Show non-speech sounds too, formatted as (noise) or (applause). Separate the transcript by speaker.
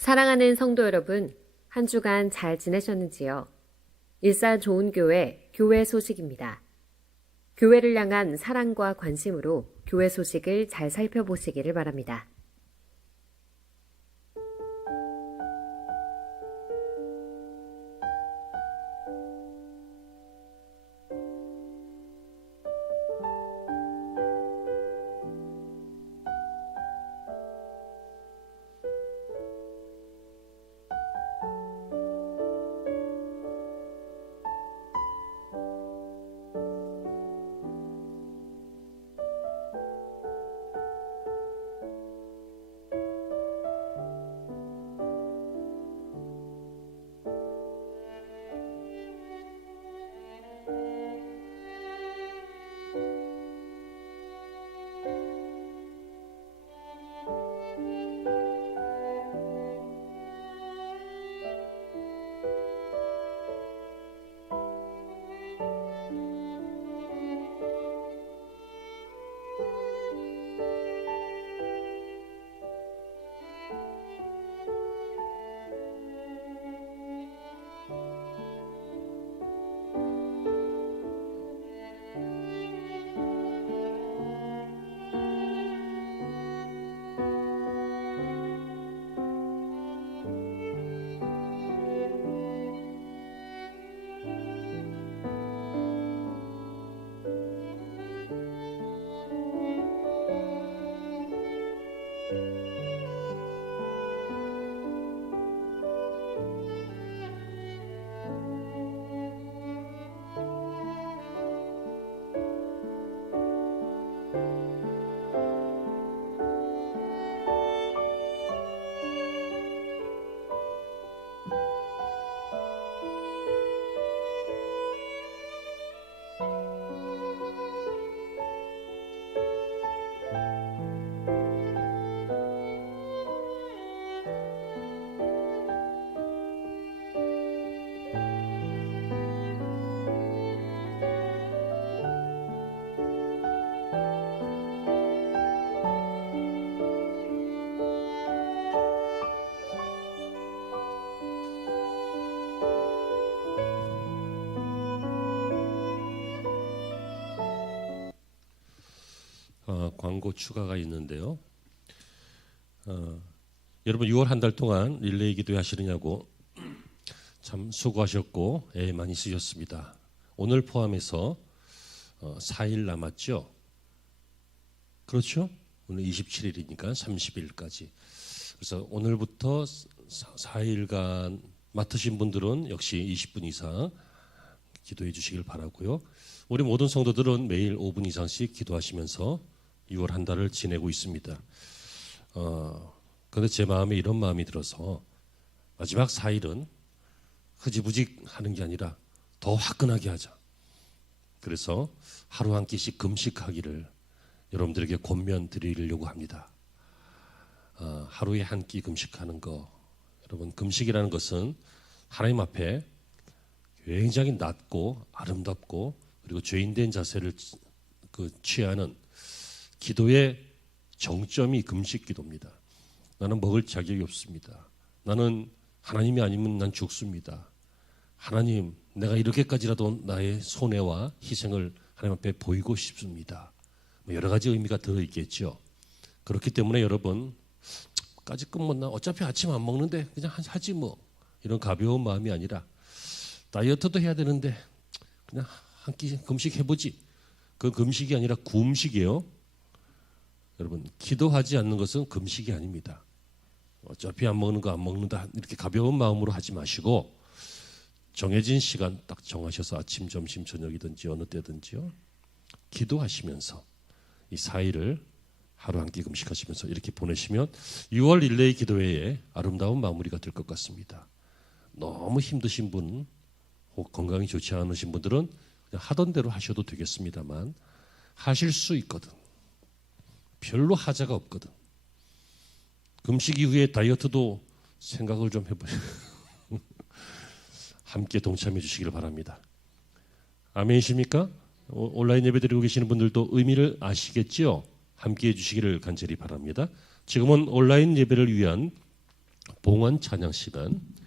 Speaker 1: 사랑하는 성도 여러분, 한 주간 잘 지내셨는지요? 일산 좋은 교회, 교회 소식입니다. 교회를 향한 사랑과 관심으로 교회 소식을 잘 살펴보시기를 바랍니다.
Speaker 2: 어, 광고 추가가 있는데요. 어, 여러분 6월 한 달 동안 릴레이 기도 하시느냐고 참 수고하셨고 애 많이 쓰셨습니다. 오늘 포함해서 어, 4일 남았죠. 그렇죠? 오늘 27일이니까 30일까지. 그래서 오늘부터 4일간 맡으신 분들은 역시 20분 이상 기도해 주시길 바라고요. 우리 모든 성도들은 매일 5분 이상씩 기도하시면서 6월 한 달을 지내고 있습니다. 어, 그런데 제 마음에 이런 마음이 들어서 마지막 4일은 흐지부직 하는 게 아니라 더 화끈하게 하자. 그래서 하루 한 끼씩 금식하기를 여러분들에게 권면 드리려고 합니다. 어, 하루에 한 끼 금식하는 거. 여러분, 금식이라는 것은 하나님 앞에 굉장히 낮고 아름답고 그리고 죄인된 자세를 그 취하는 기도의 정점이 금식 기도입니다. 나는 먹을 자격이 없습니다. 나는 하나님이 아니면 난 죽습니다. 하나님, 내가 이렇게까지라도 나의 손해와 희생을 하나님 앞에 보이고 싶습니다. 뭐 여러 가지 의미가 들어 있겠죠. 그렇기 때문에 여러분 까지 끝못 나 어차피 아침 안 먹는데 그냥 하지 뭐 이런 가벼운 마음이 아니라 다이어트도 해야 되는데 그냥 한 끼 금식 해보지. 그 금식이 아니라 굶식이에요. 여러분 기도하지 않는 것은 금식이 아닙니다. 어차피 안 먹는 거 안 먹는다 이렇게 가벼운 마음으로 하지 마시고 정해진 시간 딱 정하셔서 아침, 점심, 저녁이든지 어느 때든지요 기도하시면서 이 4일을 하루 한 끼 금식하시면서 이렇게 보내시면 6월 릴레이 기도회에 아름다운 마무리가 될 것 같습니다. 너무 힘드신 분, 혹 건강이 좋지 않으신 분들은 하던 대로 하셔도 되겠습니다만 하실 수 있거든. 별로 하자가 없거든. 금식 이후에 다이어트도 생각을 좀 해보세요. (laughs) 함께 동참해 주시길 바랍니다. 아멘이십니까? 오- 온라인 예배 드리고 계시는 분들도 의미를 아시겠지요? 함께 해 주시기를 간절히 바랍니다. 지금은 온라인 예배를 위한 봉헌 찬양 시간